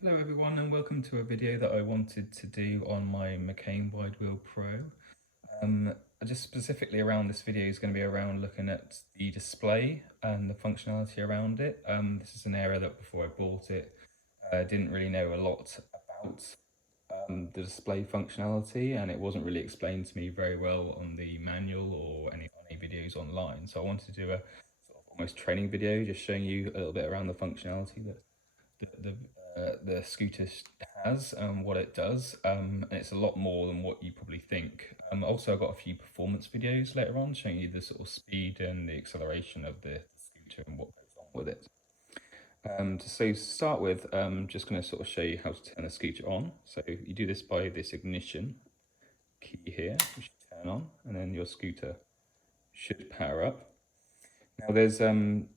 Hello everyone and welcome to a video that I wanted to do on my Mercane Widewheel Pro. Just specifically around this video is going to be around looking at the display and the functionality around it. This is an area that before I bought it, I didn't really know a lot about the display functionality, and it wasn't really explained to me very well on the manual or any videos online. So I wanted to do a sort of almost training video just showing you a little bit around the functionality that the scooter has and what it does, and it's a lot more than what you probably think. Also, I've got a few performance videos later on showing you the sort of speed and the acceleration of the scooter and what goes on with it. So to start with, I'm just going to sort of show you how to turn the scooter on. So you do this by this ignition key here, which you turn on, and then your scooter should power up. Now there's the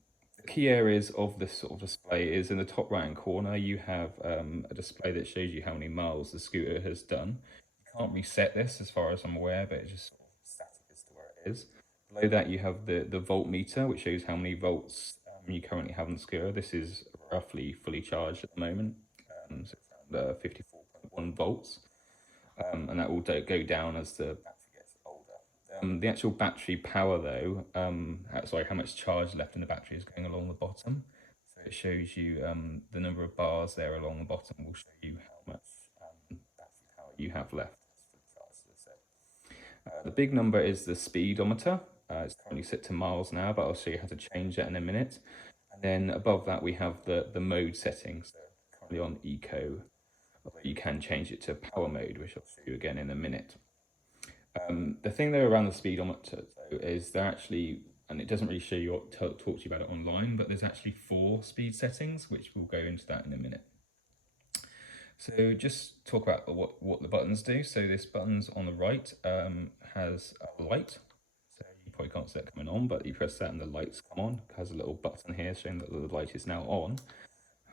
key areas of this sort of display is in the top right hand corner you have a display that shows you how many miles the scooter has done. You can't reset this as far as I'm aware, but it's just sort of static as to where it is. Below that you have the voltmeter, which shows how many volts you currently have on the scooter. This is roughly fully charged at the moment, so it's around 54.1 volts, and that will go down as the battery gets older. The actual battery power though, sorry, how much charge left in the battery is going along the bottom. So it shows you the number of bars there along the bottom will show you how much battery power you have left for the charge, as I said. The big number is the speedometer. It's currently set to miles now, but I'll show you how to change that in a minute. And then above that we have the mode settings. They're currently on eco, although you can change it to power mode, which I'll show you again in a minute. The thing though around the speedometer though is they're actually, and it doesn't really show you or talk to you about it online, but there's actually 4 speed settings, which we'll go into that in a minute. So just talk about what the buttons do. So this button's on the right has a light. So you probably can't see that coming on, but you press that and the lights come on. It has a little button here showing that the light is now on.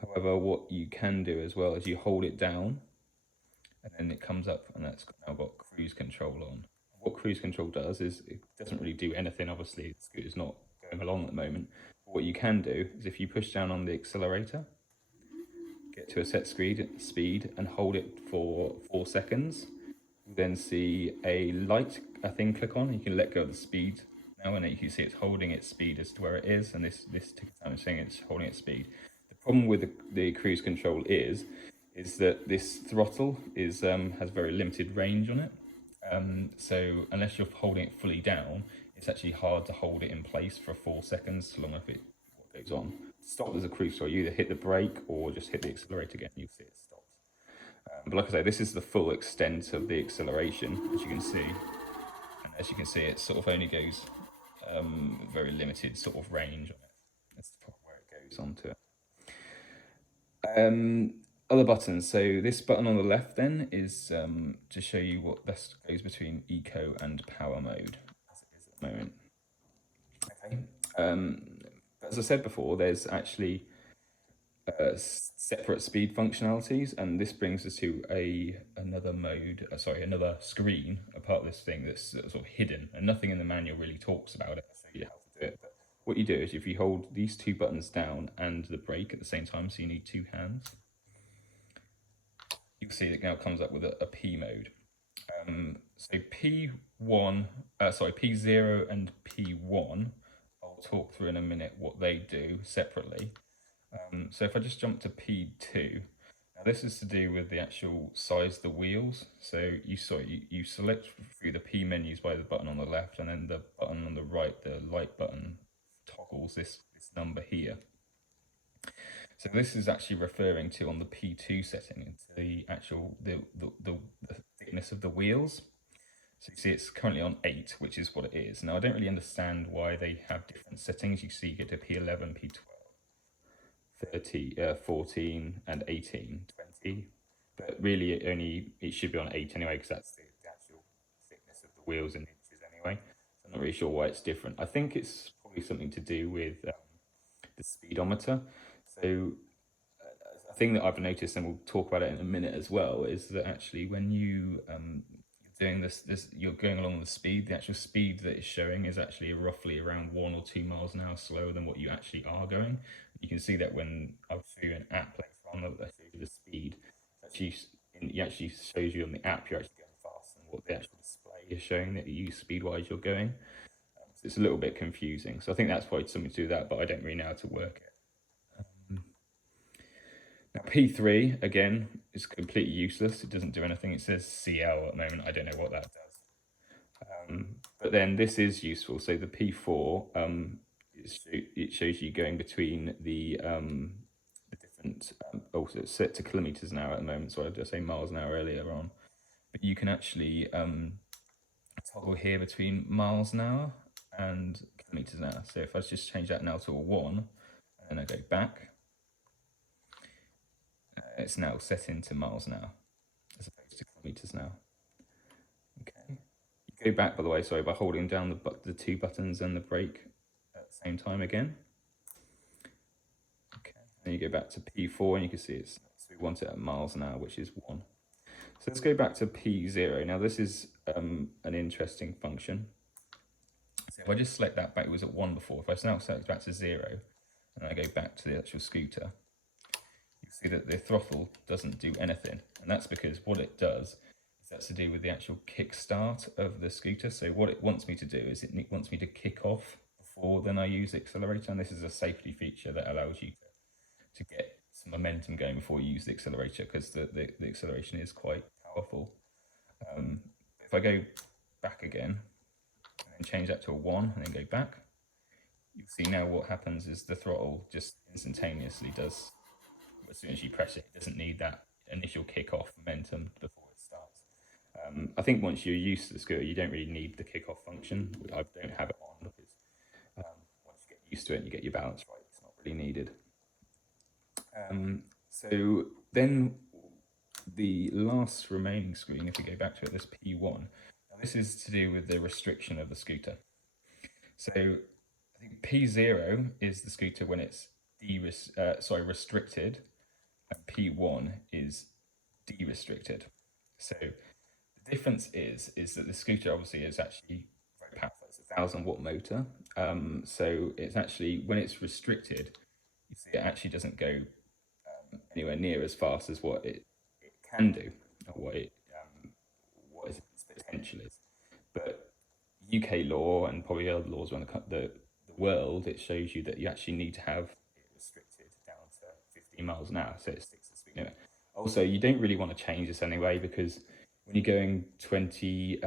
However, what you can do as well is you hold it down and then it comes up and that's now got cruise control on. What cruise control does is it doesn't really do anything, obviously the scooter's not going along at the moment. But what you can do is if you push down on the accelerator, get to a set speed and hold it for 4 seconds, you then see a light thing click on. You can let go of the speed now, and you can see it's holding its speed as to where it is, and this ticket time is saying it's holding its speed. The problem with the cruise control is that this throttle is has very limited range on it. So unless you're holding it fully down, it's actually hard to hold it in place for 4 seconds so long as it goes on. To stop as a cruise control, you either hit the brake or just hit the accelerator again, you'll see it stops. But like I say, this is the full extent of the acceleration, as you can see. And as you can see, it sort of only goes very limited sort of range on it. That's probably where it goes onto it. Other buttons. So this button on the left then is to show you what this goes between eco and power mode as it is at the moment. Okay. But as I said before, there's actually separate speed functionalities, and this brings us to another mode. Another screen, a part of this thing that's sort of hidden, and nothing in the manual really talks about it. I'll show you how to do it. But what you do is if you hold these 2 buttons down and the brake at the same time, so you need 2 hands, you'll see it now comes up with a P mode. So P0 and P1, I'll talk through in a minute what they do separately. So if I just jump to P2, now this is to do with the actual size of the wheels. So you select through the P menus by the button on the left, and then the button on the right, the light button, toggles this number here. So this is actually referring to, on the P2 setting, the actual the thickness of the wheels. So you see it's currently on 8, which is what it is. Now I don't really understand why they have different settings. You see you get to P11, P12, 30, 14 and 18, 20. But really it should be on 8 anyway, because that's the actual thickness of the wheels in inches anyway. So I'm not really sure why it's different. I think it's probably something to do with the speedometer. So a thing that I've noticed, and we'll talk about it in a minute as well, is that actually when you're doing this you're going along the speed, the actual speed that it's showing is actually roughly around 1 or 2 miles an hour slower than what you actually are going. You can see that when I'll show you an app later on that shows you the speed it actually shows you on the app you're actually going faster than what the actual display is showing that you speed-wise you're going. So it's a little bit confusing. So I think that's probably something to do with that, but I don't really know how to work it. Now P3, again, is completely useless. It doesn't do anything. It says CL at the moment. I don't know what that does. But then this is useful. So the P4, it shows you going between the different, also it's set to kilometers an hour at the moment, so I did say miles an hour earlier on. But you can actually toggle here between miles an hour and kilometers an hour. So if I just change that now to a 1, and I go back, it's now set into miles an hour as opposed to kilometers an hour. Okay. You go back, by the way, sorry, by holding down the 2 buttons and the brake at the same time again. Okay. Then you go back to P4 and you can see so we want it at miles an hour, which is 1. So let's go back to P0. Now this is an interesting function. So if I just select that back, it was at 1 before. If I now select back to 0 and I go back to the actual scooter, you see that the throttle doesn't do anything. And that's because what it does is that's to do with the actual kickstart of the scooter. So what it wants me to do is it wants me to kick off before then I use the accelerator. And this is a safety feature that allows you to get some momentum going before you use the accelerator, because the acceleration is quite powerful. If I go back again and change that to a 1 and then go back, you see now what happens is the throttle just instantaneously does, as soon as you press it, it doesn't need that initial kick-off momentum before it starts. I think once you're used to the scooter, you don't really need the kick-off function. I don't have it on because once you get used to it and you get your balance right, it's not really needed. So then the last remaining screen, if we go back to it, this P1, now this is to do with the restriction of the scooter. So I think P0 is the scooter when it's restricted, and P1 is de-restricted. So the difference is that the scooter obviously is actually very powerful. It's a 1,000-watt motor. So it's actually, when it's restricted, you see it actually doesn't go anywhere near as fast as what it can do, or what its potential is. But UK law and probably other laws around the world, it shows you that you actually need to have it restricted down to 15 miles an hour, so it sticks to the speed limit. Also, you don't really want to change this anyway, because when you're going 20,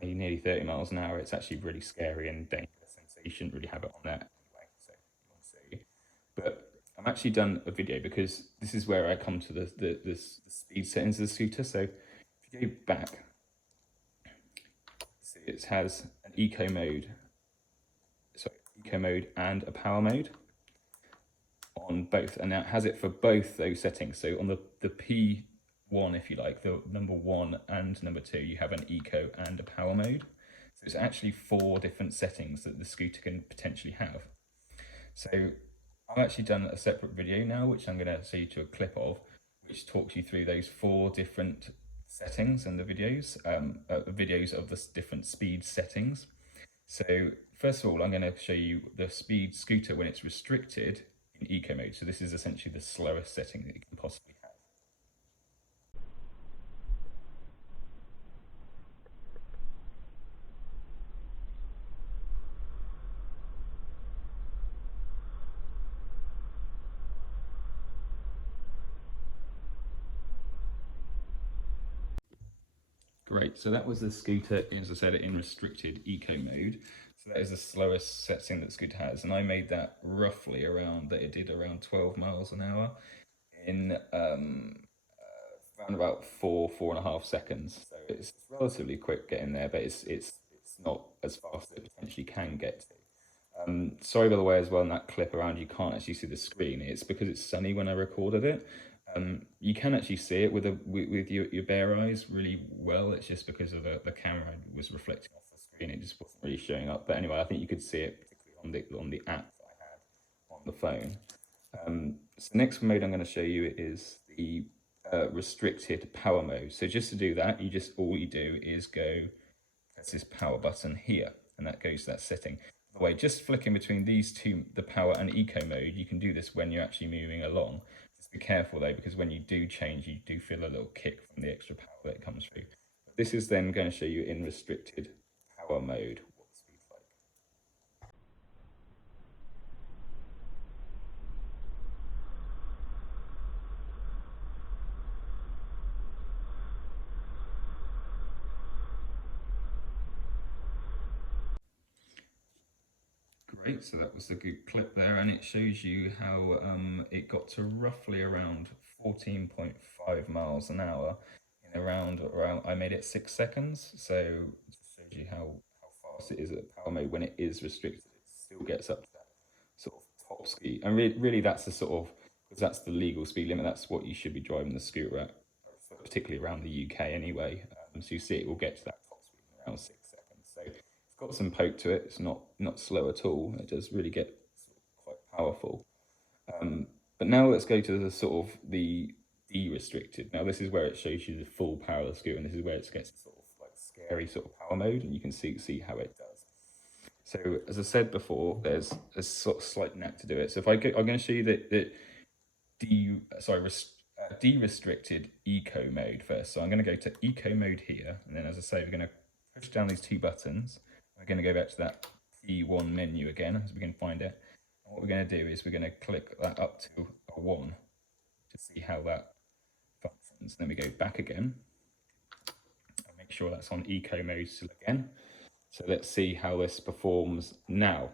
nearly 30 miles an hour, it's actually really scary and dangerous, and so you shouldn't really have it on there anyway. So you want to see. But I've actually done a video, because this is where I come to the speed settings of the scooter. So if you go back, see it has an eco mode and a power mode on both, and that has it for both those settings. So on the P1, if you like, the number 1 and number 2, you have an eco and a power mode. So it's actually 4 different settings that the scooter can potentially have. So I've actually done a separate video now, which I'm going to show you to a clip of, which talks you through those 4 different settings and the videos of the different speed settings. So first of all, I'm going to show you the speed scooter when it's restricted in eco mode. So this is essentially the slowest setting that you can possibly have. Great, so that was the scooter, as I said, in restricted eco mode. So that is the slowest setting that the scooter has, and I made that roughly around 12 miles an hour in around about 4.5 seconds. So it's relatively quick getting there, but it's not as fast as it potentially can get to. Sorry, by the way, as well, in that clip around, you can't actually see the screen. It's because it's sunny when I recorded it. You can actually see it with your bare eyes really well. It's just because of the camera was reflecting off the screen, it just wasn't really showing up. But anyway, I think you could see it particularly on the app that I had on the phone. So the next mode I'm going to show you is the restricted power mode. So just to do that, all you do is press this power button here, and that goes to that setting. By the way, just flicking between these two, the power and eco mode, you can do this when you're actually moving along. Just be careful though, because when you do change, you do feel a little kick from the extra power that comes through. But this is then going to show you in restricted power mode what the speed's like. Great, so that was a good clip there, and it shows you how it got to roughly around 14.5 miles an hour in around, I made it 6 seconds, so it just shows you how fast it is at power mode. When it is restricted, it still gets up to that sort of top speed, and really that's the sort of, because that's the legal speed limit, that's what you should be driving the scooter at, particularly around the UK anyway. So you see it will get to that top speed in around 6 seconds. So it's got some poke to it. It's not slow at all. It does really get quite powerful. But now let's go to the sort of the de-restricted. Now this is where it shows you the full power of the scooter, and this is where it gets sort of like scary sort of power mode, and you can see how it does. So as I said before, there's a sort of slight knack to do it. So if I'm going to show you the de-restricted eco mode first. So I'm going to go to eco mode here, and then as I say, we're going to push down these two buttons. We're going to go back to that P1 menu again, as we can find it. And what we're going to do is we're going to click that up to a 1 to see how that functions. Then we go back again and make sure that's on eco mode still again. So let's see how this performs now.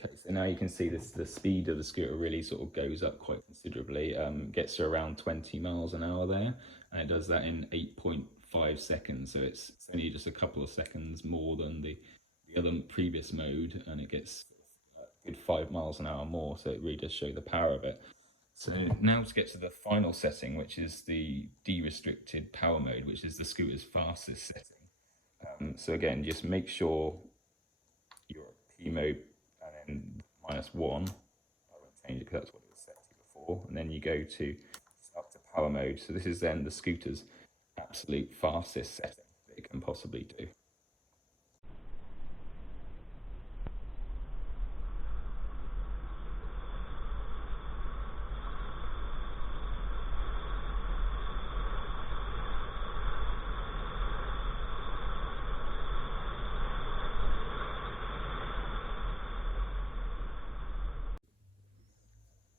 Okay, so now you can see this, the speed of the scooter really sort of goes up quite considerably, gets to around 20 miles an hour there, and it does that in 8.5 seconds, so it's only just a couple of seconds more than the other previous mode, and it gets a good 5 miles an hour more, so it really does show the power of it. So now to get to the final setting, which is the de-restricted power mode, which is the scooter's fastest setting. So again, just make sure you're at P mode and then -1. I won't change it because that's what it was set to before. And then you go to up to power mode. So this is then the scooter's absolute fastest setting that it can possibly do.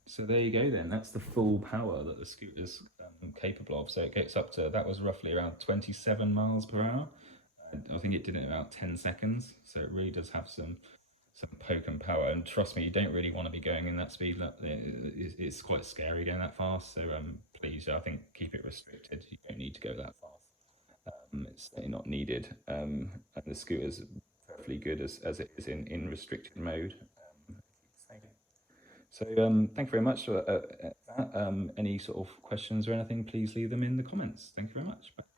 So there you go then, that's the full power that the scooter's capable of. So it gets up to, that was roughly around 27 miles per hour. I think it did it in about 10 seconds. So it really does have some poke and power. And trust me, you don't really want to be going in that speed. It's quite scary going that fast. So please, I think keep it restricted. You don't need to go that fast. It's certainly not needed. And the scooter's perfectly good as it is in restricted mode. So thank you very much for that. Any sort of questions or anything, please leave them in the comments. Thank you very much. Bye.